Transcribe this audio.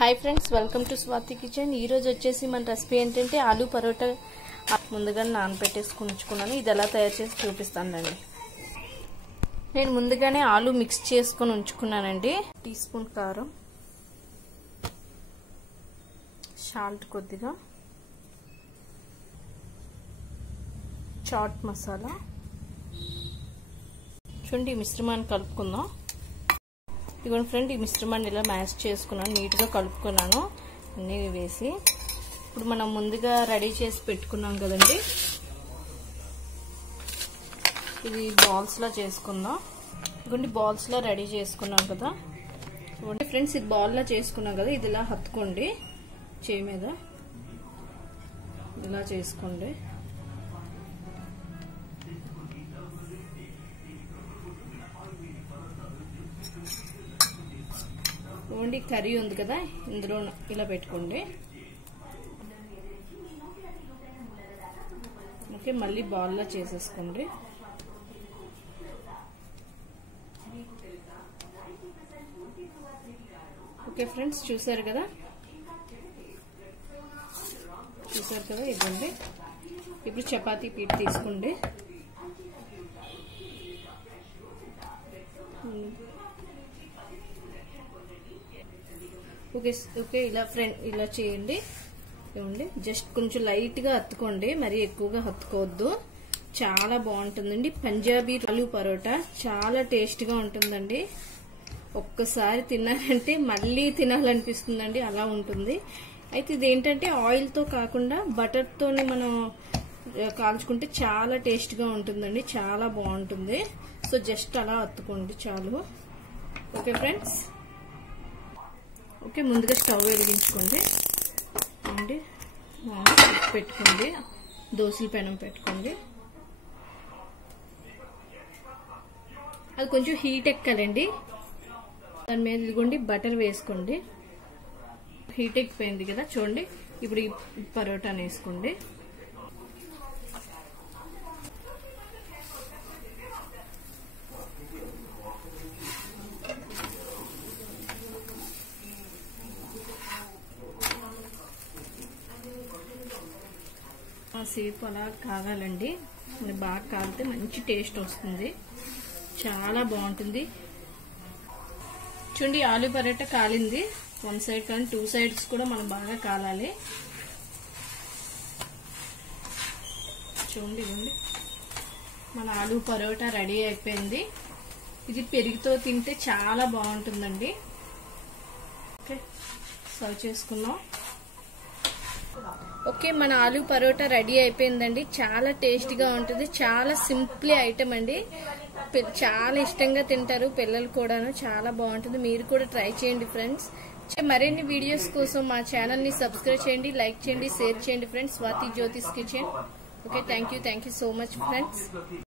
Hi friends, welcome to Swathi kitchen. ఈ రోజు వచ్చేసి మన రెసిపీ ఏంటంటే ఆలూ పరోటా. ముందుగా నానబెట్టేసుకుని ఉంచుకున్నాను. ఇది ఎలా తయారు చేసి చూపిస్తానండి. నేను ముందుగానే ఆలూ మిక్స్ చేసుకుని ఉంచుకున్నానండి. టీ స్పూన్ కారం, సాల్ట్ కొద్దిగా, చాట్ మసాలా. చూడండి, ఈ మిశ్రమాన్ని కలుపుకుందాం. ఇదిగోండి ఫ్రెండ్, ఈ మిశ్రమాన్ని ఇలా మ్యాష్ చేసుకున్నాను, నీట్గా కలుపుకున్నాను అన్నీ వేసి. ఇప్పుడు మనం ముందుగా రెడీ చేసి పెట్టుకున్నాం కదండి, ఇది బాల్స్లా చేసుకుందాం. ఇదిగోండి, బాల్స్లా రెడీ చేసుకున్నాం కదా. ఇదిగోండి ఫ్రెండ్స్, ఇది బాల్లా చేసుకున్నాం కదా, ఇది ఇలా హత్తుకోండి చేయి మీద, ఇలా చేసుకోండి. ఓన్లీ కర్రీ ఉంది కదా, ఇందులో ఇలా పెట్టుకోండి. ఓకే, మళ్ళీ బాల్లా చేసేసుకోండి. ఓకే ఫ్రెండ్స్, చూసారు కదా ఇదండి. ఇప్పుడు చపాతీ పీట తీసుకోండి. ఓకే ఇలా చేయండి. ఇవ్వండి, జస్ట్ కొంచెం లైట్ గా హత్తుకోండి, మరి ఎక్కువగా హత్తుకోవద్దు. చాలా బాగుంటుందండి పంజాబీ ఆలూ పరోటా. చాలా టేస్ట్గా ఉంటుందండి. ఒక్కసారి తిన్నారంటే మళ్ళీ తినాలనిపిస్తుందండి, అలా ఉంటుంది. అయితే ఇదేంటంటే ఆయిల్తో కాకుండా బటర్తోనే మనం కాల్చుకుంటే చాలా టేస్ట్గా ఉంటుందండి, చాలా బాగుంటుంది. సో జస్ట్ అలా హత్తుకోండి చాలు. ఓకే ఫ్రెండ్స్, ఓకే ముందుగా స్టవ్ వెలిగించుకోండి అండి, పెట్టుకోండి, దోశల పెనం పెట్టుకోండి. అది కొంచెం హీట్ ఎక్కాలండి. దాని మీద ఇదిగోండి బటర్ వేసుకోండి. హీట్ ఎక్కిపోయింది కదా, చూడండి. ఇప్పుడు ఈ పరోటాని వేసుకోండి. సేపు అలా కాగాలండి, బాగా కాగితే మంచి టేస్ట్ వస్తుంది, చాలా బాగుంటుంది. చూడండి, ఆలూ పరోటా కాలింది. వన్ సైడ్ కానీ 2 సైడ్స్ కూడా మనం బాగా కాలాలి. చూడండి, ఇవ్వండి, మన ఆలూ పరోటా రెడీ అయిపోయింది. ఇది పెరుగుతో తింటే చాలా బాగుంటుందండి. ఓకే, సర్వ్ చేసుకున్నాం. ఓకే, మన ఆలూ పరోటా రెడీ అయిపోయిందండి. చాలా టేస్టీగా ఉంటుంది, చాలా సింపుల్ ఐటమ్ అండి. చాలా ఇష్టంగా తింటారు పిల్లలు కూడాను, చాలా బాగుంటుంది. మీరు కూడా ట్రై చేయండి ఫ్రెండ్స్. మరిన్ని వీడియోస్ కోసం మా ఛానల్ ని సబ్స్క్రైబ్ చేయండి, లైక్ చేయండి, షేర్ చేయండి friends. Swathi జ్యోతిస్ kitchen. Okay, thank you so much friends.